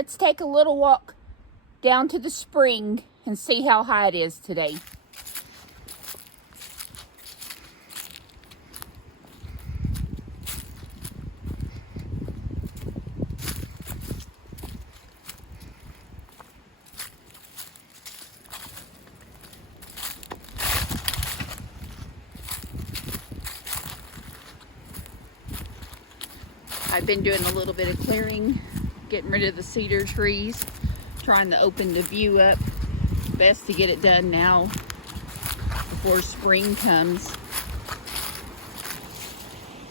let's take a little walk down to the spring and see how high it is today. I've been doing a little bit of clearing, getting rid of the cedar trees, trying to open the view up. Best to get it done now before spring comes.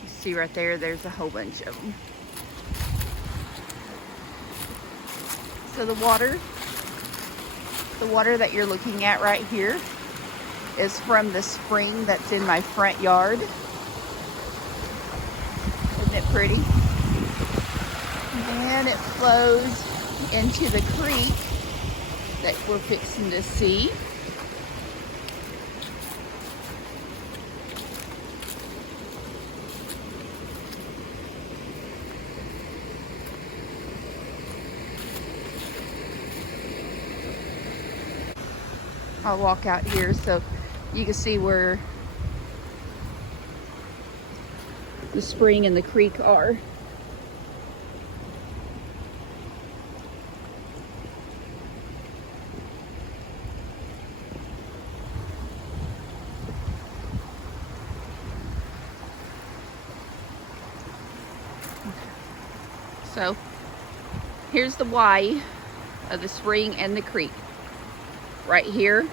You see right there, there's a whole bunch of them. So the water that you're looking at right here is from the spring that's in my front yard. Isn't it pretty? And it flows into the creek that we're fixing to see. I'll walk out here so you can see where the spring and the creek are. So here's the Y of the spring and the creek. Right here,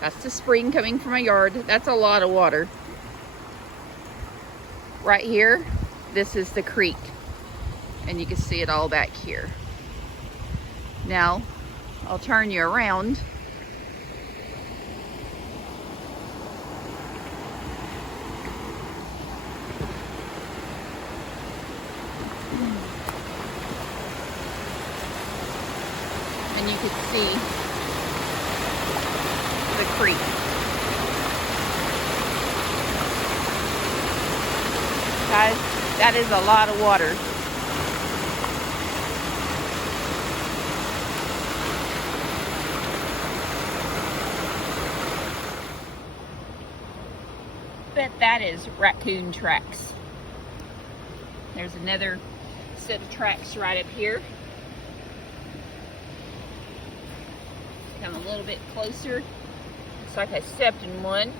that's the spring coming from my yard. That's a lot of water. Right here, this is the creek. And you can see it all back here. Now, I'll turn you around. And you can see the creek. Guys, that is a lot of water. Bet that is raccoon tracks. There's another set of tracks right up here. Come a little bit closer. Looks like I stepped in one,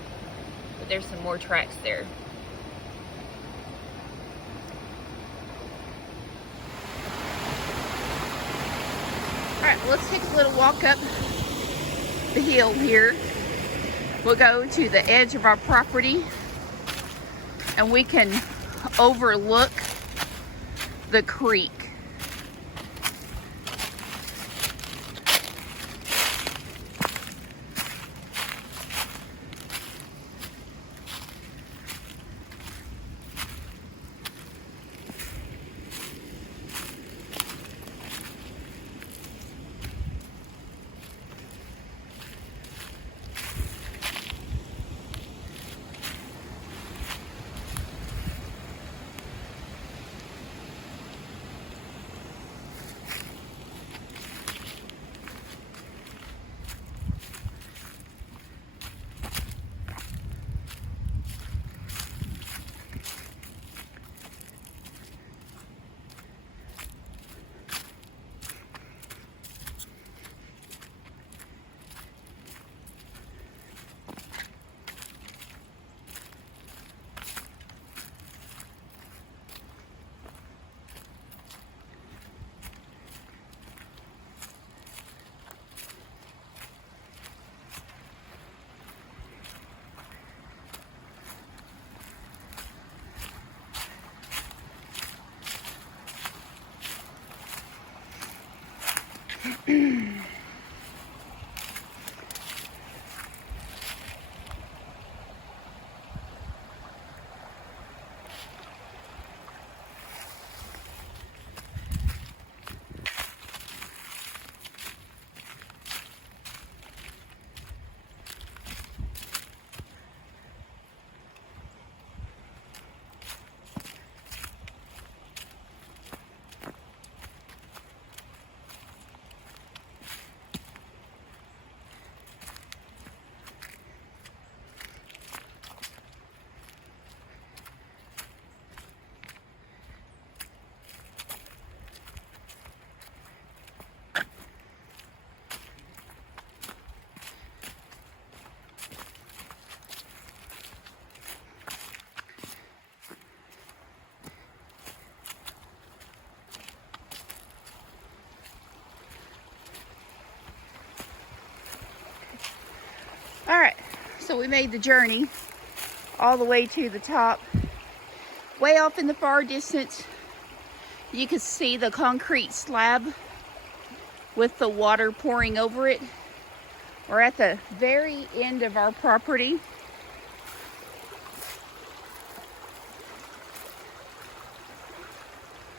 but there's some more tracks there. Alright, let's take a little walk up the hill here. We'll go to the edge of our property and we can overlook the creek. So we made the journey all the way to the top. Way off in the far distance, you can see the concrete slab with the water pouring over it. We're at the very end of our property.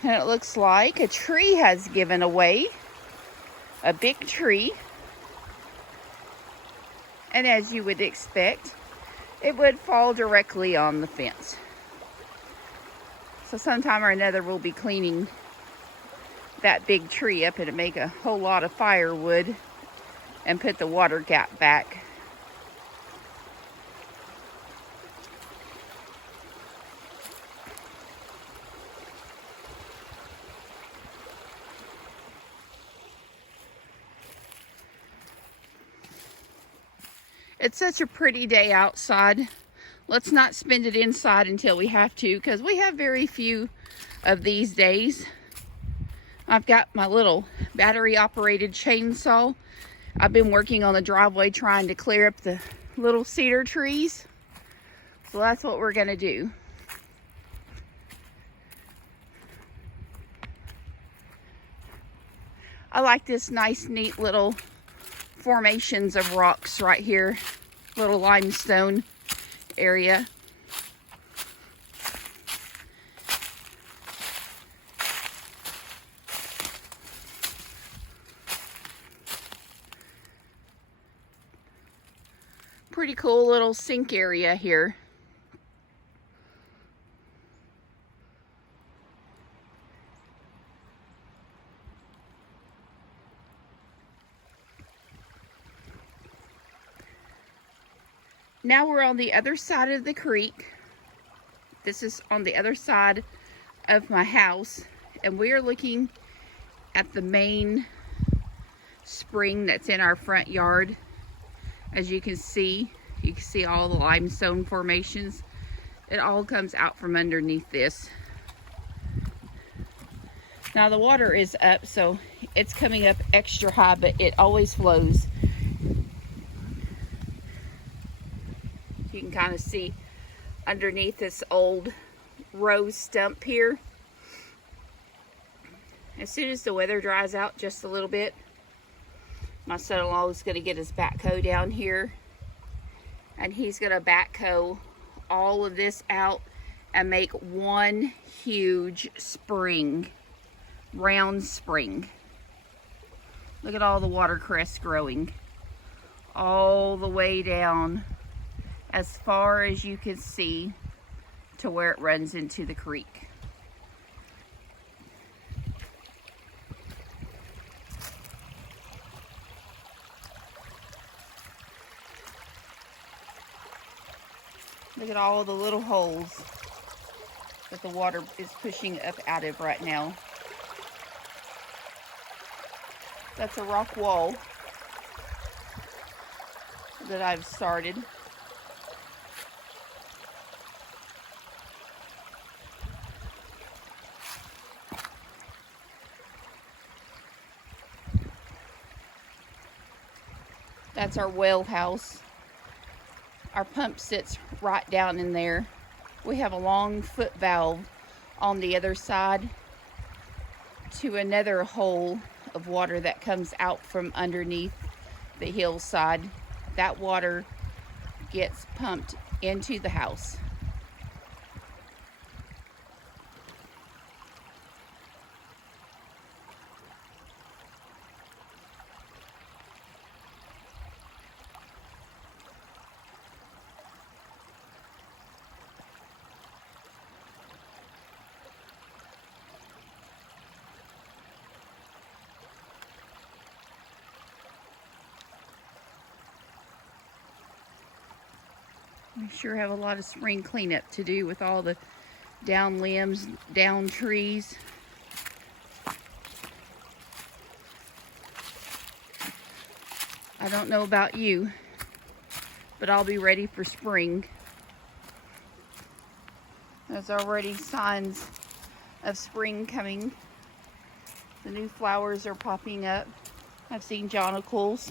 And it looks like a tree has given away, a big tree. And as you would expect, it would fall directly on the fence. So sometime or another we'll be cleaning that big tree up and make a whole lot of firewood and put the water gap back. It's such a pretty day outside. Let's not spend it inside until we have to, because we have very few of these days. I've got my little battery operated chainsaw. I've been working on the driveway trying to clear up the little cedar trees. So that's what we're gonna do. I like this nice, neat little formations of rocks right here. Little limestone area. Pretty cool little sink area here. Now we're on the other side of the creek. This is on the other side of my house, and we are looking at the main spring that's in our front yard. As you can see all the limestone formations. It all comes out from underneath this. Now the water is up, so it's coming up extra high, but it always flows. You can kind of see underneath this old rose stump here. As soon as the weather dries out just a little bit, my son-in-law is going to get his backhoe down here, and he's going to backhoe all of this out and make one huge spring, round spring. Look at all the watercress growing all the way down as far as you can see to where it runs into the creek. Look at all the little holes that the water is pushing up out of right now. That's a rock wall that I've started. That's our well house. Our pump sits right down in there. We have a long foot valve on the other side to another hole of water that comes out from underneath the hillside. That water gets pumped into the house. We sure have a lot of spring cleanup to do with all the down limbs, down trees. I don't know about you, but I'll be ready for spring. There's already signs of spring coming. The new flowers are popping up. I've seen jonquils.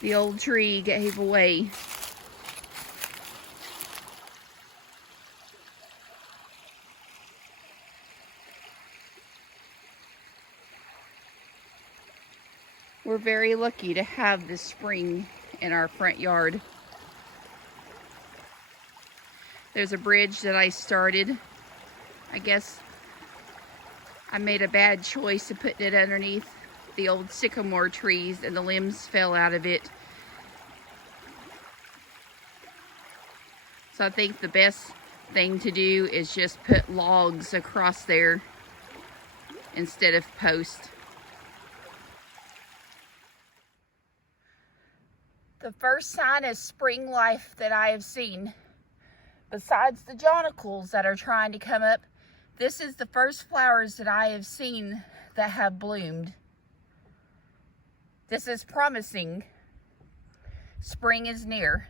The old tree gave away. We're very lucky to have this spring in our front yard. There's a bridge that I started. I guess I made a bad choice of putting it underneath the old sycamore trees and the limbs fell out of it. So I think the best thing to do is just put logs across there instead of posts. The first sign of spring life that I have seen, besides the jonquils that are trying to come up, this is the first flowers that I have seen that have bloomed. This is promising. Spring is near.